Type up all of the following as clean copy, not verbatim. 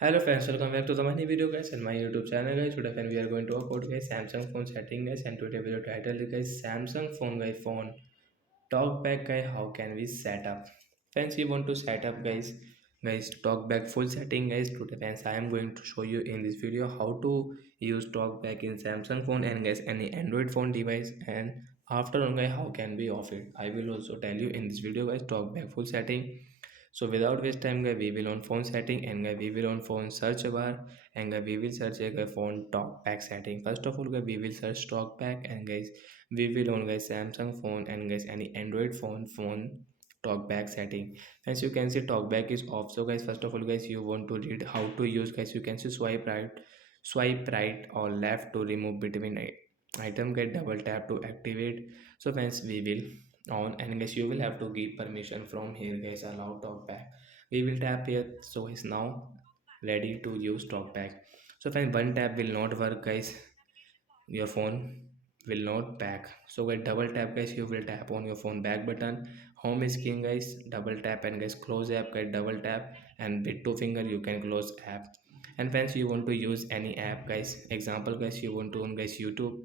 Hello friends, welcome back to the money video guys and my YouTube channel guys. Today friend, we are going to talk about guys Samsung phone setting guys, and today video title is guys Samsung phone talk back guy, how can we set up? Friends, we want to set up guys talk back full setting guys. Today friends, I am going to show you in this video how to use talk back in Samsung phone and guys any Android phone device, and after on guys how can we off it. I will also tell you in this video guys talk back full setting. So without waste time guys, we will on phone setting, and guys we will on phone search bar, and guys we will search a phone talk back setting. First of all guys we will search talk back, and guys we will on guys Samsung phone and guys any Android phone talk back setting. As you can see talk back is off. So guys first of all guys you want to read how to use guys, you can see swipe right or left to remove between item, get double tap to activate. So friends we will on, and guys you will have to give permission from here guys, allow talkback. We will tap here, so it's now ready to use talkback. So friends one tap will not work guys, your phone will not back. So with double tap guys you will tap on your phone back button. Home is king guys, double tap, and guys close app, get double tap, and with two finger you can close app. And friends you want to use any app guys, example guys you want to on guys YouTube.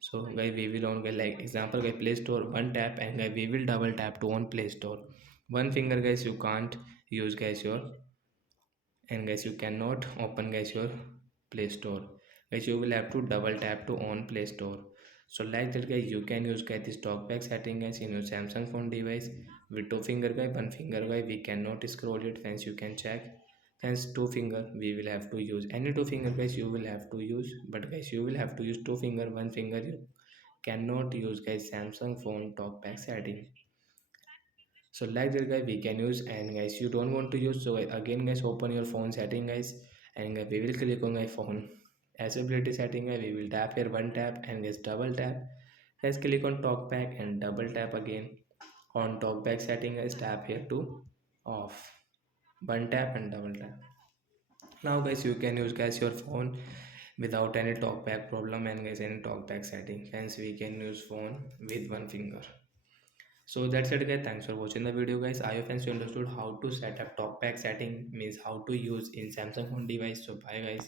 So guys we will on guys like example guys Play Store, one tap, and guys we will double tap to on Play Store. One finger guys you can't use guys your, and guys you cannot open guys your Play Store. Guys you will have to double tap to on Play Store. So like that guys you can use guys this talkback setting guys in your Samsung phone device with two finger guys. One finger guys we cannot scroll it friends, you can check. Hence two finger we will have to use, any two finger guys you will have to use, but guys you will have to use two finger. One finger you cannot use guys Samsung phone talkback setting. So like that guys we can use, and guys you don't want to use, so again guys open your phone setting guys, and guys, we will click on my phone accessibility setting guys. We will tap here, one tap, and guys double tap. Guys click on talkback and double tap again on talkback setting guys, tap here to off, one tap and double tap. Now guys you can use guys your phone without any talkback problem, and guys any talkback setting, hence we can use phone with one finger. So that's it guys, thanks for watching the video guys. I hope friends you understood how to set up talkback setting, means how to use in Samsung phone device. So bye guys.